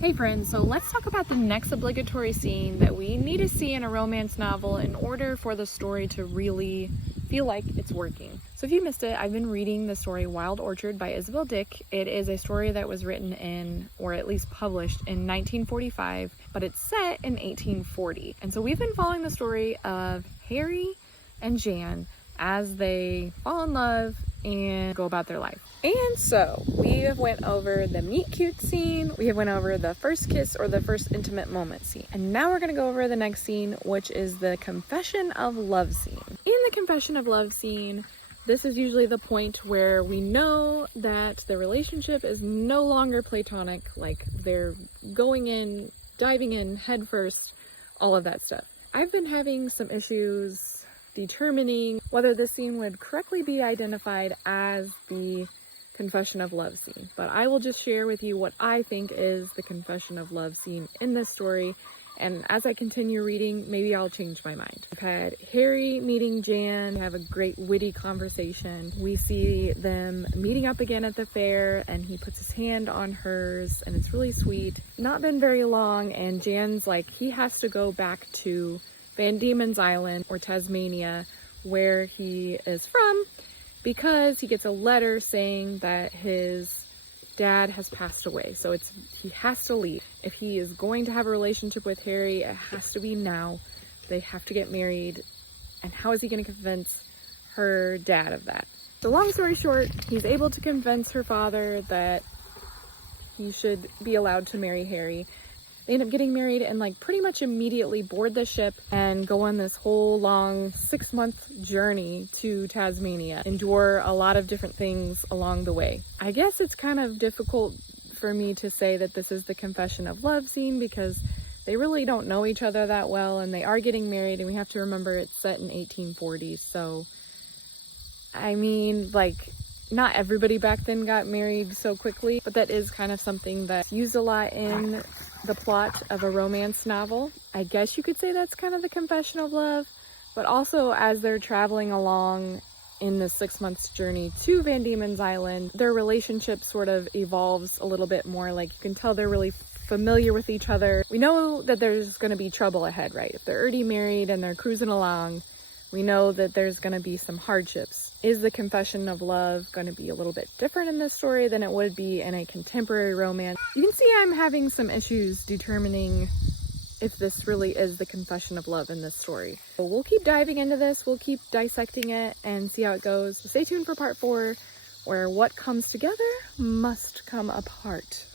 Hey friends, so let's talk about the next obligatory scene that we need to see in a romance novel in order for the story to really feel like it's working. So if you missed it, I've been reading the story Wild Orchard by Isabel Dick. It is a story that was written in, or at least published in 1945, but it's set in 1840. And so we've been following the story of Harry and Jan as they fall in love and go about their life. And so we have went over the meet cute scene, we have went over the first kiss or the first intimate moment scene, and now we're going to go over the next scene, which is the confession of love scene. In the confession of love scene, this is usually the point where we know that the relationship is no longer platonic, like they're going in, diving in head first, all of that stuff. I've been having some issues determining whether this scene would correctly be identified as the confession of love scene, but I will just share with you what I think is the confession of love scene in this story, and as I continue reading, maybe I'll change my mind. We've had Harry meeting Jan, have a great witty conversation. We see them meeting up again at the fair, and he puts his hand on hers, and it's really sweet. Not been very long, and Jan's like, he has to go back to Van Diemen's Island, or Tasmania, where he is from, because he gets a letter saying that his dad has passed away. So he has to leave. If he is going to have a relationship with Harry, it has to be now. They have to get married. And how is he going to convince her dad of that? So long story short, he's able to convince her father that he should be allowed to marry Harry. They end up getting married and like pretty much immediately board the ship and go on this whole long 6-month journey to Tasmania, endure a lot of different things along the way. I guess it's kind of difficult for me to say that this is the confession of love scene because they really don't know each other that well, and they are getting married, and we have to remember it's set in 1840. So I mean, like, not everybody back then got married so quickly, but that is kind of something that's used a lot in the plot of a romance novel. I guess you could say that's kind of the confession of love, but also as they're traveling along in the 6 months journey to Van Diemen's Island, their relationship sort of evolves a little bit more. Like, you can tell they're really familiar with each other. We know that there's going to be trouble ahead, right? If they're already married and they're cruising along, we know that there's going to be some hardships. Is the confession of love going to be a little bit different in this story than it would be in a contemporary romance? You can see I'm having some issues determining if this really is the confession of love in this story. So we'll keep diving into this, we'll keep dissecting it and see how it goes. So stay tuned for part 4, where what comes together must come apart.